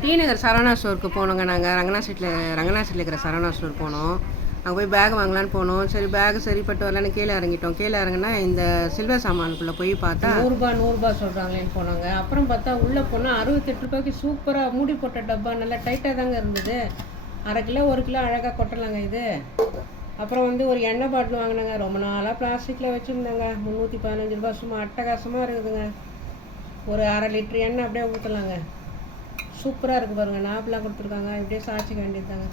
D நகர் சரவணா ஸ்டோருக்கு போனோங்க நாங்கள் ரங்கனா ஸ்ட்ரீட்டில் ரங்கனா ஸ்ட்ரீட்டில் இருக்கிற சரவணா ஸ்டோர் போனோம். அங்கே போய் பேக் வாங்கலான்னு போனோம். சரி பேக் சரிப்பட்டு வரலான்னு கீழே இறங்கிட்டோம். கீழே இறங்கினா இந்த சில்வர் சாமானுக்குள்ளே போய் பார்த்தா நூறுரூபா நூறுரூபா சொல்கிறாங்களேன்னு போனாங்க. அப்புறம் பார்த்தா உள்ளே போனால் அறுபத்தெட்டு ரூபாய்க்கு சூப்பராக மூடி போட்ட டப்பா. நல்லா டைட்டாக தாங்க இருந்தது. அரை கிலோ ஒரு கிலோ அழகாக கொட்டலாங்க இது. அப்புறம் வந்து ஒரு எண்ணெய் பாட்டில் வாங்கினாங்க. ரொம்ப நாளாக பிளாஸ்டிக்கில் வச்சுருந்தாங்க. முந்நூற்றி பதினஞ்சு ரூபா சும்மா அட்டகாசமாக இருக்குதுங்க. ஒரு அரை லிட்ரு எண்ணெய் அப்படியே ஊற்றலாங்க சூப்பராக இருக்குது பாருங்கள் நாப்பிலாம் கொடுத்துருக்காங்க. இப்படியே சாய்ச்சிக்க வேண்டியதுதாங்க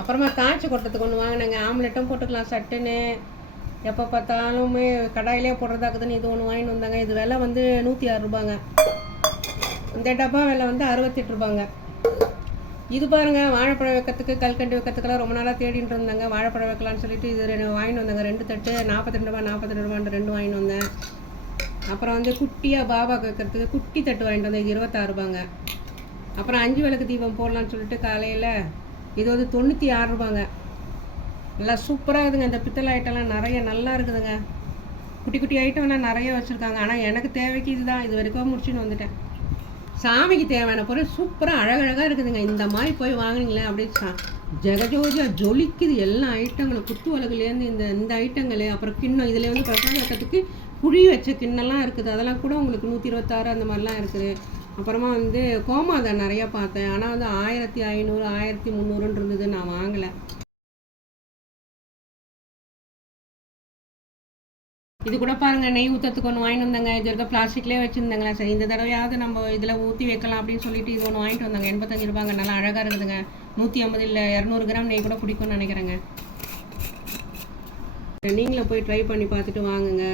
அப்புறமா காய்ச்சி கொட்டத்துக்கு ஒன்று வாங்கினாங்க. ஆம்லெட்டும் போட்டுக்கலாம். சட்டுன்னு எப்போ பார்த்தாலுமே கடாயிலே போடுறதாக்குதுன்னு இது ஒன்று வாங்கிட்டு வந்தாங்க. இது விலை வந்து நூற்றி ஆறு ரூபாங்க. இந்த டப்பா விலை வந்து அறுபத்தெட்டு ரூபாங்க. இது பாருங்க. வாழைப்பழம் வைக்கிறதுக்கு கல்கண்டு வைக்கிறதுக்கெல்லாம் ரொம்ப நாளாக தேடிட்டு இருந்தாங்க. வாழைப்பழம் வைக்கலாம்னு சொல்லிட்டு இது ரெண்டு வாங்கிட்டு வந்தாங்க. ரெண்டு தட்டு நாற்பத்தி ரெண்டு ரூபா நாற்பத்தி ரெண்டு ரூபான்னு ரெண்டு வாங்கிட்டு வந்தேன். அப்புறம் வந்து குட்டியாக பாபா கேட்குறதுக்கு குட்டி தட்டு வாங்கிட்டு வந்தேன் இருபத்தாறு ரூபாங்க. அப்புறம் அஞ்சு விளக்கு தீபம் போடலான்னு சொல்லிட்டு காலையில் இது வந்து தொண்ணூற்றி ஆறு ரூபாங்க. நல்லா சூப்பராக இருக்குதுங்க இந்த பித்தளை ஐட்டம்லாம் நிறைய நல்லா இருக்குதுங்க. குட்டி குட்டி ஐட்டம்லாம் நிறைய வச்சுருக்காங்க. ஆனால் எனக்கு தேவைக்கு இதுதான். இது வரைக்கும் முடிச்சுன்னு வந்துட்டேன். சாமிக்கு தேவையான பொருள் சூப்பராக அழகழகாக இருக்குதுங்க. இந்த மாதிரி போய் வாங்குனீங்களே அப்படியே சா ஜெகஜோதியாக ஜொலிக்குது. எல்லா ஐட்டங்களும் குத்து உலகுலேருந்து இந்த இந்த ஐட்டங்கள் அப்புறம் கிண்ணம் இதில் வந்து பிரசாதத்துக்கு வைக்கிறதுக்கு குழி வச்ச கிண்ணெல்லாம் இருக்குது. அதெல்லாம் கூட உங்களுக்கு நூற்றி இருபத்தாறு அந்த மாதிரிலாம் இருக்குது. அப்புறமா வந்து கோமாதா நிறையா பார்த்தேன். ஆனால் வந்து ஆயிரத்தி ஐநூறு ஆயிரத்தி முந்நூறுன்னு இருந்தது. நான் வாங்கலை. இது கூட பாருங்கள் நெய் ஊற்றத்துக்கு ஒன்று வாங்கிட்டு வந்தாங்க. இது வரைக்கும் பிளாஸ்டிக்லேயே வச்சுருந்தாங்களா சரி இந்த தடவையாவது நம்ம இதில் ஊற்றி வைக்கலாம் அப்படின்னு சொல்லிட்டு இது ஒன்று வாங்கிட்டு வந்தாங்க. எண்பத்தஞ்சு ரூபாங்க. நல்லா அழகாக இருக்குதுங்க. நூற்றி ஐம்பது இல்லை இரநூறு கிராம் நெய் கூட பிடிக்கும்னு நினைக்கிறேங்க. நீங்களும் போய் ட்ரை பண்ணி பார்த்துட்டு வாங்குங்க.